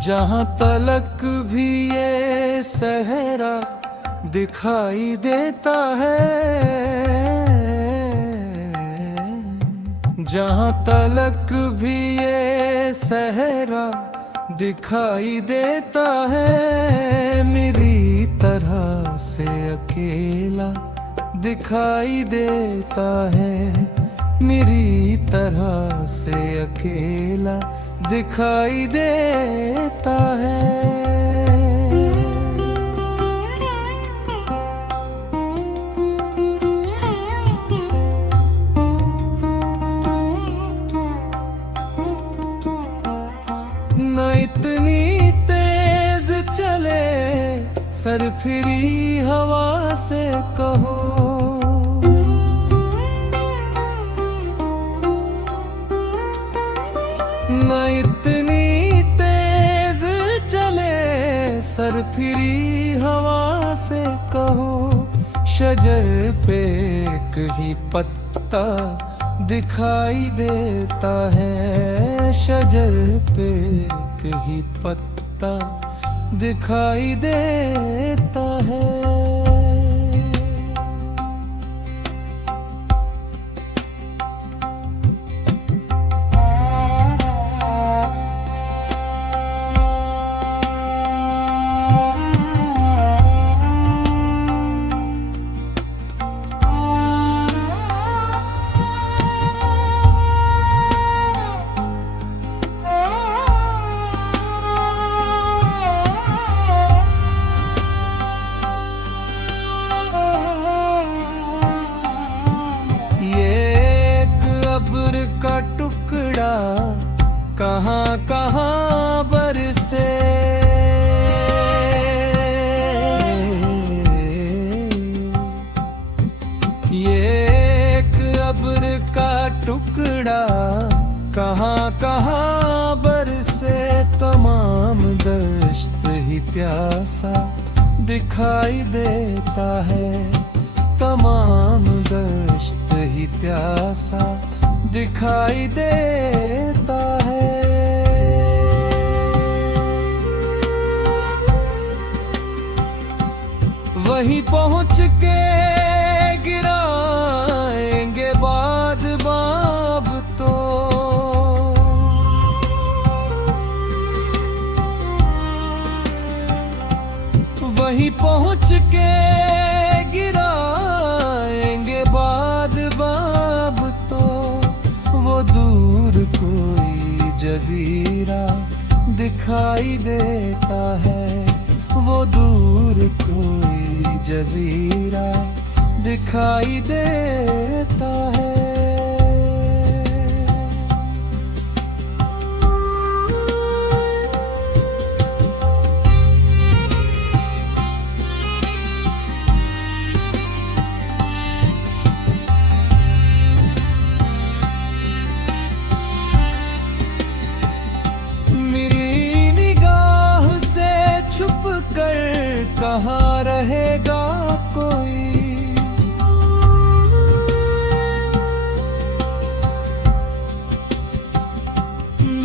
जहाँ तलक भी ये सहरा दिखाई देता है, जहाँ तलक भी ये सहरा दिखाई देता है, मेरी तरह से अकेला दिखाई देता है, मेरी तरह से अकेला दिखाई देता है। न इतनी तेज चले सरफिरी हवा से कहो, न इतनी तेज चले सरफिरी हवा से कहो, शजर पे एक ही पत्ता दिखाई देता है, शजर पे एक ही पत्ता दिखाई देता है। का टुकड़ा कहाँ कहाँ बरसे, ये एक अब्र का टुकड़ा कहाँ कहाँ बरसे, तमाम दश्त ही प्यासा दिखाई देता है, तमाम दश्त ही प्यासा दिखाई देता है। वहीं पहुँच के गिराएंगे बाद बाब तो, वहीं पहुँच के गिराएंगे बाद बाब तो, वो दूर कोई जजीरा दिखाई देता है, वो दूर कोई जजीरा दिखाई देता है। कहाँ रहेगा कोई,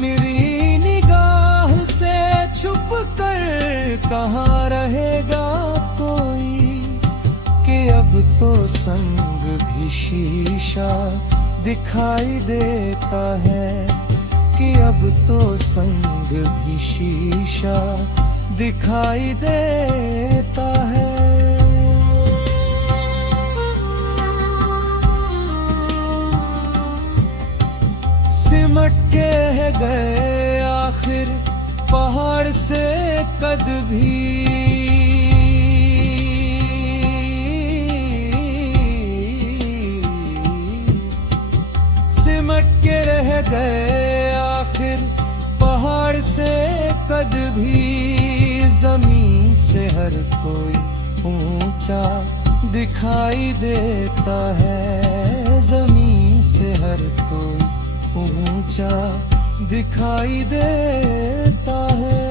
मेरी निगाह से छुप कर कहाँ रहेगा कोई, कि अब तो संग भी शीशा दिखाई देता है, कि अब तो संग भी शीशा दिखाई देता है। सिमट के है गए आखिर पहाड़ से कद भी, सिमट के रह गए आखिर पहाड़ से कद भी, ज़मीन से हर कोई ऊंचा दिखाई देता है, ज़मीन से हर कोई ऊंचा दिखाई देता है।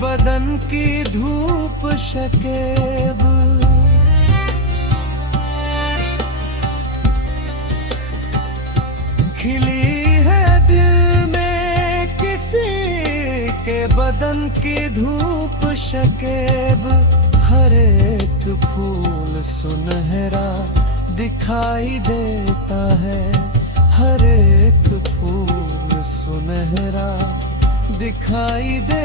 बदन की धूप शकेब। खिली है दिल में किसी के बदन की धूप शकेब। हर एक फूल सुनहरा दिखाई देता है, हर एक फूल सुनहरा दिखाई दे